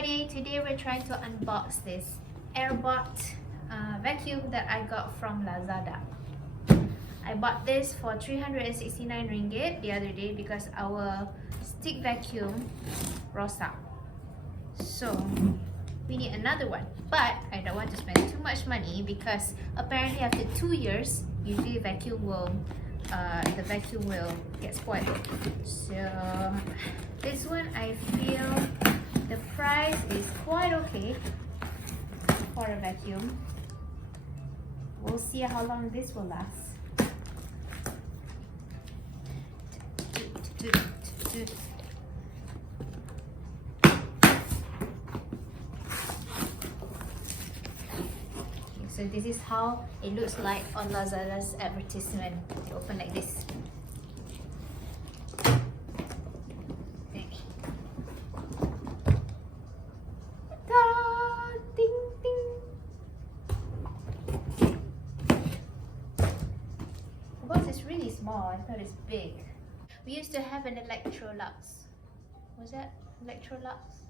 everybody, today we're trying to unbox this Airbot vacuum that I got from Lazada. I bought this for 369 ringgit the other day because our stick vacuum rosak. So we need another one, but I don't want to spend too much money because apparently after 2 years usually the vacuum will get spoiled. So this one I feel the price is quite okay for a vacuum. We'll see how long this will last. So this is how it looks like on Lazada's advertisement. They open like this. Ta-da! Ding ding. The box is really small. I thought it's big. We used to have an Electrolux. Was that Electrolux?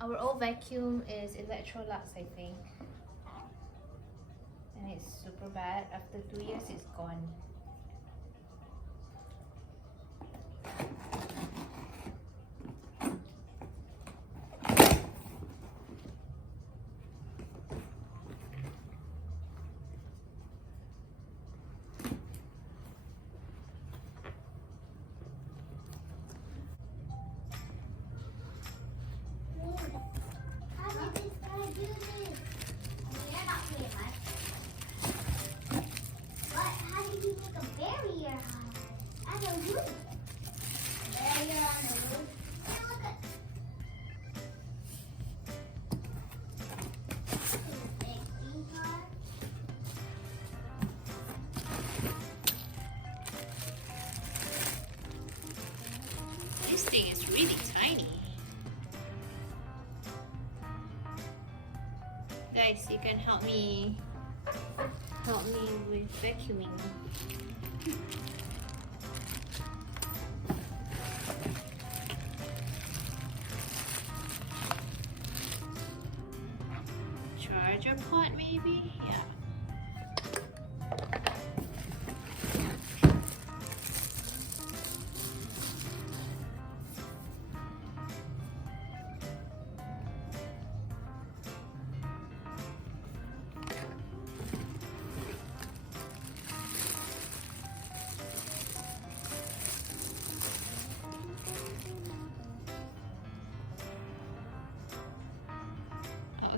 Our old vacuum is Electrolux, I think. And it's super bad. After 2 years, it's gone. This thing is really tiny. Guys, you can help me with vacuuming. Charger port maybe? Yeah.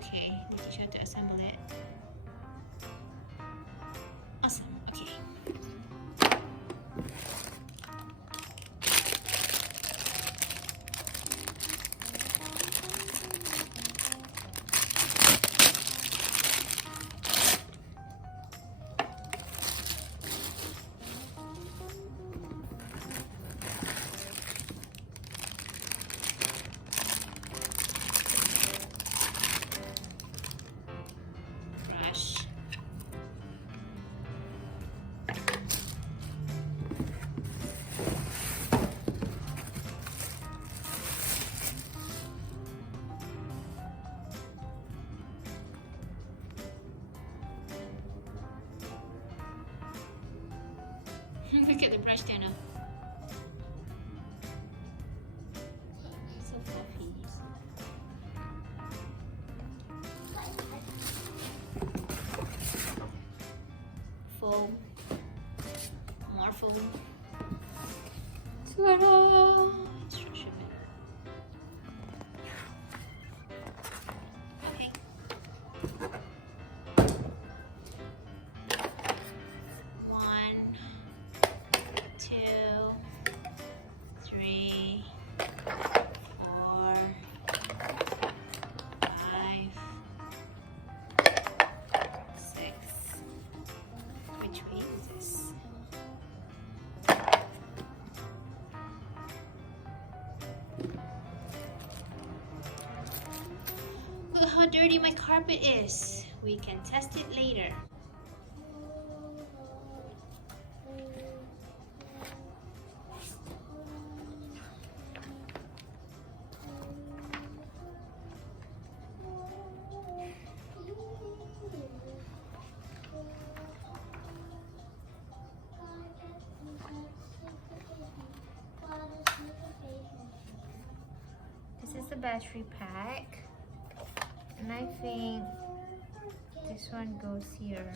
Okay, we teach how to assemble it. Awesome, okay. Look at the brush there now. So fluffy. Foam. More foam. Ta-da! Instruction. Okay. Look how dirty my carpet is. We can test it later. the battery pack, and I think this one goes here.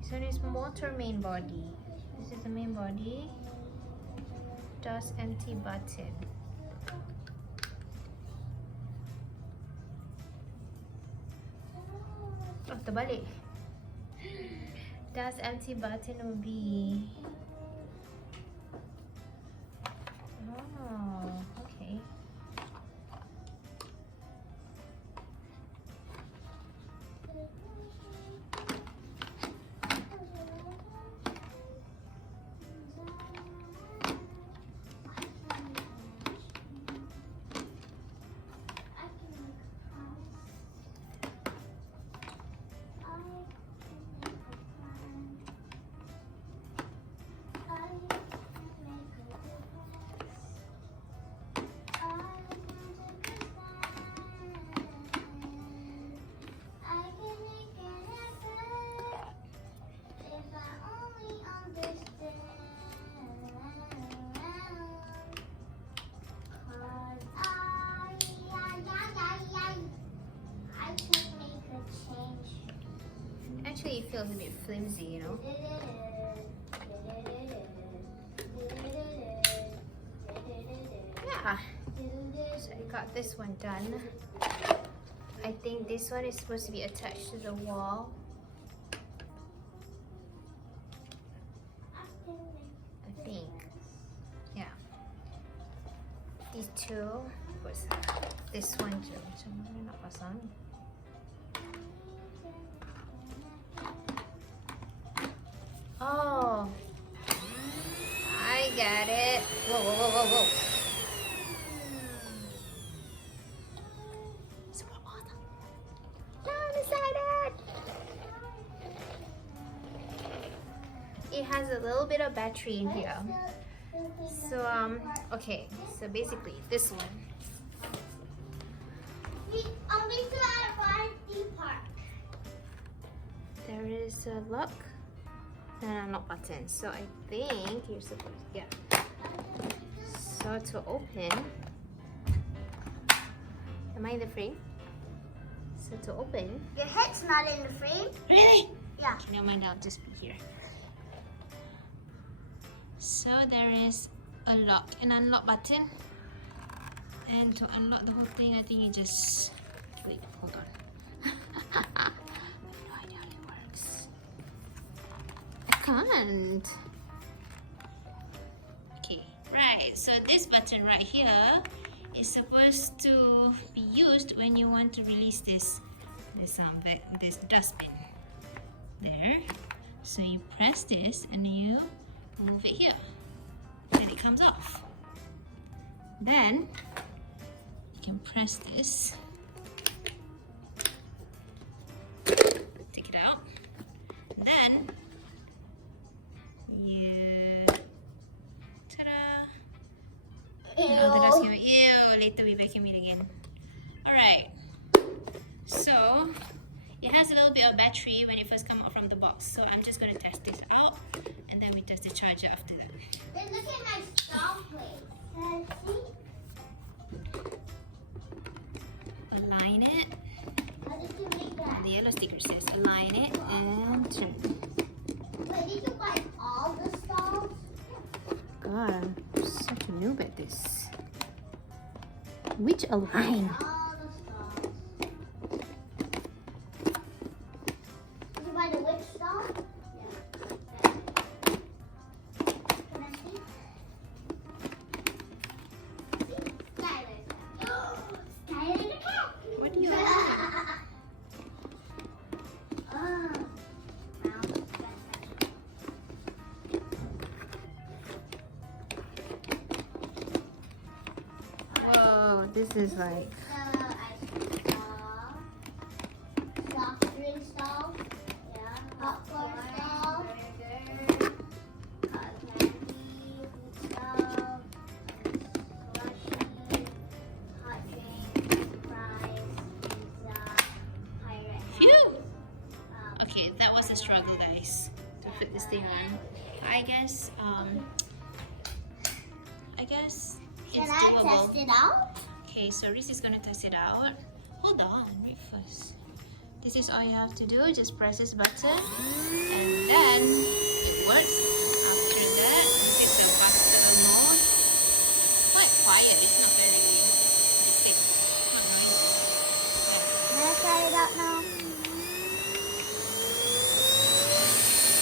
This one is motor main body. This is the main body. DOS empty button. Oh, terbalik. DOS empty button will be... Oh, okay. Actually, it feels a bit flimsy, you know. Yeah. So I got this one done. I think this one is supposed to be attached to the wall. I think. Yeah. These two. What's that? This one too. Macam mana nak pasang? Oh, I got it. Whoa, whoa, whoa, whoa, whoa. I'm excited. It has a little bit of battery in here. So, okay. So basically, this one. There is a lock. Lock button. So I think you're supposed to, yeah. So to open, am I in the frame? So to open, your head's not in the frame. Really? Yeah. Never mind, I'll just be here. So there is a lock and unlock button, and to unlock the whole thing, I think you just wait. Hold on. Can't. Okay, right. So this button right here is supposed to be used when you want to release this dustbin. There. So you press this and you move it here, and it comes off. Then you can press this. Take it out. Then yeah. Ta-da! Now the dust came out. Ew, later we vacuum it again. Alright. So it has a little bit of battery when it first comes out from the box. So I'm just gonna test this out, and then we test the charger after that. Then look at my stall plate. See? Align it. How did you make that? The yellow sticker says align it and turn. Wait, did you buy all the stalls? God, I'm such a noob at this. Which align? All the stalls. Did you buy the which stall? Yeah. Can I see? See? Skylar. Skylar the cat. What do you This is like ice cream stall, soft drink stall, popcorn stall, candy stall, slushy, hot drink, fries, pizza, pirate. phew. Okay, struggle, guys, to put this thing on. I guess it's Can I doable. test it out? Okay, so Reese is gonna test it out. Hold on, wait first. This is all you have to do. Just press this button, and then it works. After that, this is the faster mode. Quite quiet. It's not very basic, not noisy. Can I try it out now?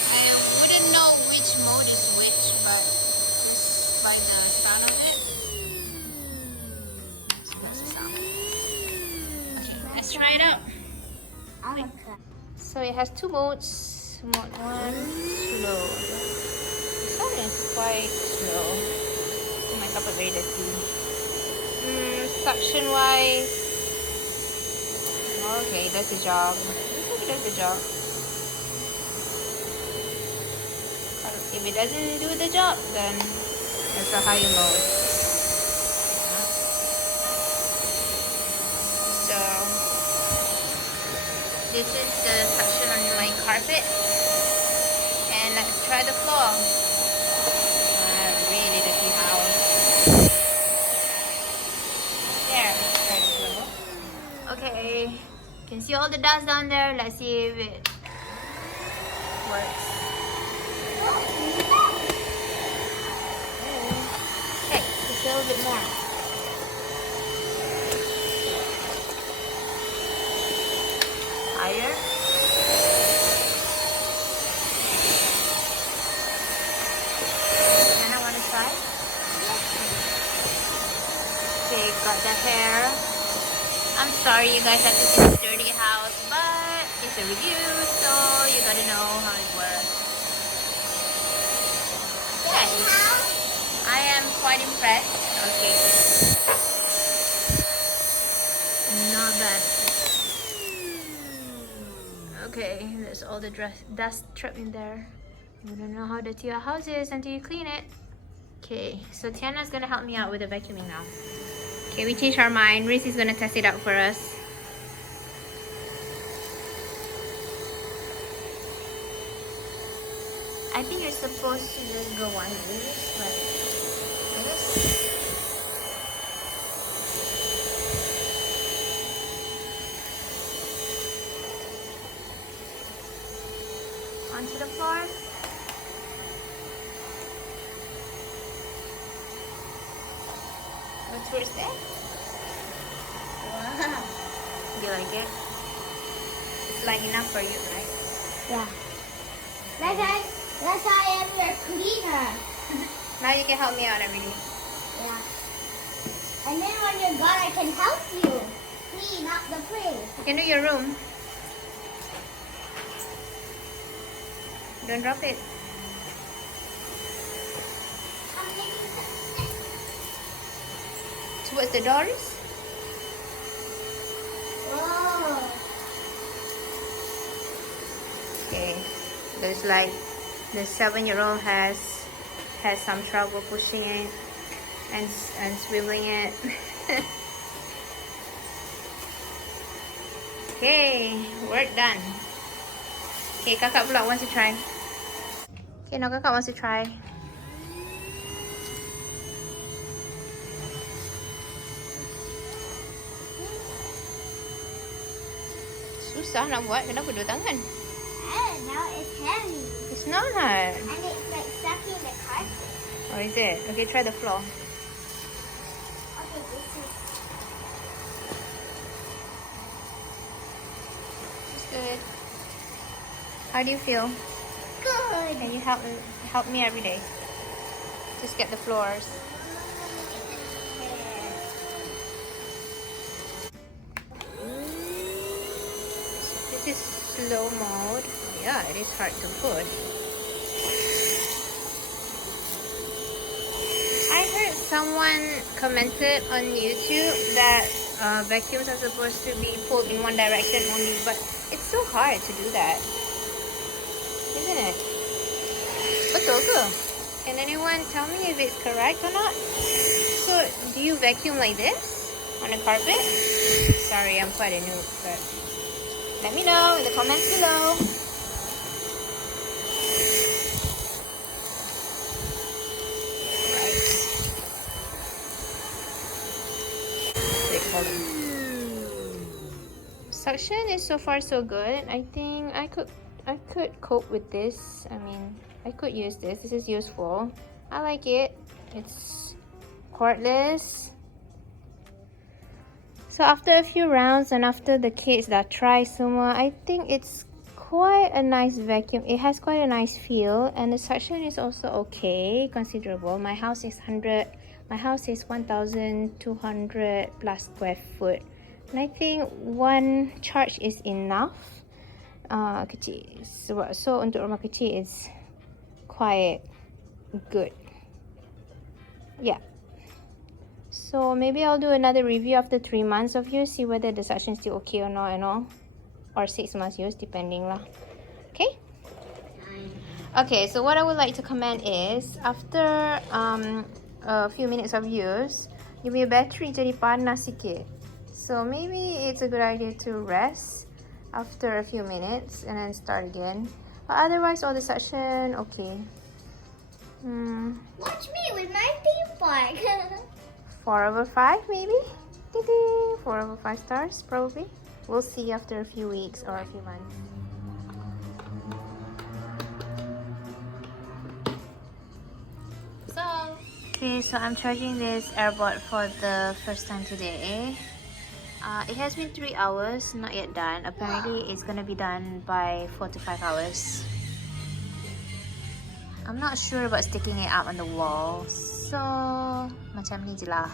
I wouldn't know which mode is which, but just by the sound of it. What's the sound? Okay, let's try it out. Uncut. So it has two modes. Mode 1, slow. The sound is quite slow. Oh my god, very dirty. Suction wise. Okay, does the job. It does the job. If it doesn't do the job, then it's a higher mode. So this is the suction on my carpet, and let's try the floor. Really dirty house. There, try the floor. Okay, you can see all the dust down there. Let's see if it works. Okay, just a little bit more. Higher. And I want to try. Okay, got the hair. I'm sorry you guys have to see this dirty house, but it's a review, so you gotta know how it works. I am quite impressed. Okay. Not bad. Okay, there's all the dust trapped in there. You don't know how dirty your house is until you clean it. Okay, so Tiana's gonna help me out with the vacuuming now. Okay, we changed our mind. Reese is gonna test it out for us. I think you're supposed to just go one way, like this. Onto the floor. What's first there? Wow. You like it? It's light enough for you, right? Yeah. That's how I am your cleaner. Now you can help me out every day. Yeah. And then when you're gone, I can help you clean up the place. You can do your room. Don't drop it. I'm making Towards the doors. Whoa. Okay. There's like the 7-year-old has some trouble pushing it and swiveling it. Okay, work done. Okay, kakak pula wants to try. Okay, now kakak wants to try. Susah nak buat, kenapa dua tangan? And now it's heavy. It's not. And it's like stuck in the carpet. Oh, is it? Okay, try the floor. Okay, this is It's good. How do you feel? good. Can you help me every day? Just get the floors. This is slow mode. Yeah, it is hard to push. I heard someone commented on YouTube that vacuums are supposed to be pulled in one direction only, but it's so hard to do that, isn't it? Betul ke? Can anyone tell me if it's correct or not? So, do you vacuum like this on a carpet? Sorry, I'm quite a noob, but let me know in the comments below. suction is so far so good. I think I could cope with this. I mean, I could use this. This is useful. I like it. It's cordless. So after a few rounds and after the kids that try semua, I think it's quite a nice vacuum. It has quite a nice feel, and the suction is also okay, considerable. My house is 1,200 plus square foot, and I think one charge is enough. Kecil. So untuk rumah kecil is quite good. Yeah. So maybe I'll do another review after 3 months of use, see whether the suction is still okay or not and all. Or 6 months use, depending lah. Okay? Okay, so what I would like to comment is, after a few minutes of use, your battery jadi panas sikit. So maybe it's a good idea to rest after a few minutes and then start again. But otherwise, all the suction, okay. Watch me with my theme park. 4/5 maybe? 4/5 stars probably. We'll see after a few weeks or a few months. So I'm charging this Airbot for the first time today. It has been 3 hours, not yet done. Apparently it's gonna be done by 4 to 5 hours. I'm not sure about sticking it up on the wall, so macam ni je lah.